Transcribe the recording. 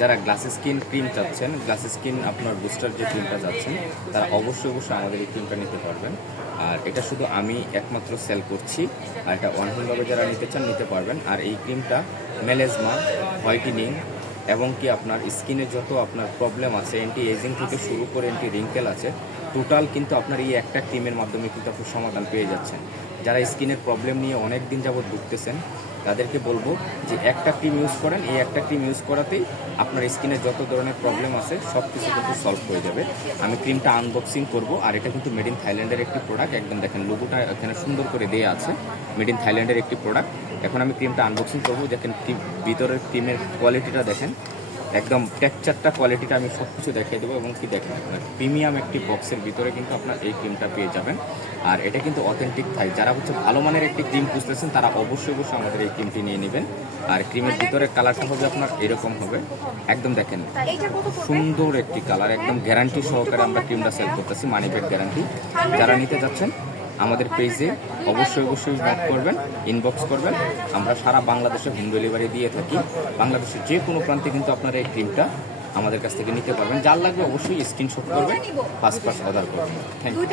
যারা glass skin cream চাচ্ছেন, glass skin আপনার বুস্টার যে ক্রিমটা চাচ্ছেন, তারা অবশ্যই আমাদের এই ক্রিমটা নিতে পারবেন। আর এটা শুধু আমি একমাত্র সেল করছি, আর এটা অনলাইনভাবে যারা নিতে চান নিতে পারবেন। আর এই ক্রিমটা মেলেজমা, হোয়াইটেনিং এবং কি আপনার স্কিনে যত আপনার প্রবলেম আছে, অ্যান্টি এজিং থেকে শুরু করে অ্যান্টি রিঙ্কেল আছে, টোটাল কিন্তু আপনার এই একটা ক্রিমের মাধ্যমে কিন্তু আপনি সমাধান পেয়ে যাচ্ছেন। যারা স্কিনের প্রবলেম নিয়ে অনেক দিন যাবত ভুগতেছেন, তাদেরকে বলবো যে একটা ক্রিম ইউজ করেন। এই একটা ক্রিম ইউজ করাতেই আপনার স্কিনে যত ধরনের প্রবলেম আছে সব কিছু কিন্তু সলভ হয়ে যাবে। আমি ক্রিমটা আনবক্সিং করব, আর এটা কিন্তু মেড ইন থাইল্যান্ডের একটি প্রোডাক্ট। একদম দেখেন লোগোটা এখানে সুন্দর করে দেওয়া আছে, মেড ইন থাইল্যান্ডের একটি প্রোডাক্ট। এখন আমি ক্রিমটা আনবক্সিং করব। দেখেন ভিতরের ক্রিমের কোয়ালিটিটা দেখেন, একদম টেক্সচারটা কোয়ালিটিটা আমি সব কিছু দেখিয়ে দেবো। এবং কি দেখেন প্রিমিয়াম একটি বক্সের ভিতরে কিন্তু আপনার এই ক্রিমটা পেয়ে যাবেন। আর এটা কিন্তু অথেন্টিক থাই। যারা ভালো মানের একটি ক্রিম খুঁজতেছেন তারা অবশ্যই আমাদের এই ক্রিমটি নিয়ে নেবেন। আর ক্রিমের ভিতরে কালারটা হবে আপনার এরকম হবে, একদম দেখেন সুন্দর একটি কালার, একদম গ্যারান্টি সহকারে আমরা ক্রিমটা সেল করতেছি, মানি ব্যাক গ্যারান্টি। যারা নিতে যাচ্ছেন আমাদের পেজে অবশ্যই নক করবেন, ইনবক্স করবেন। আমরা সারা বাংলাদেশে হোম ডেলিভারি দিয়ে থাকি। বাংলাদেশের যে কোনো প্রান্তে কিন্তু আপনারা এই ক্রিমটা আমাদের কাছ থেকে নিতে পারবেন। যার লাগবে অবশ্যই স্ক্রিনশট করবেন, ফার্স্ট অর্ডার করবেন। Thank you.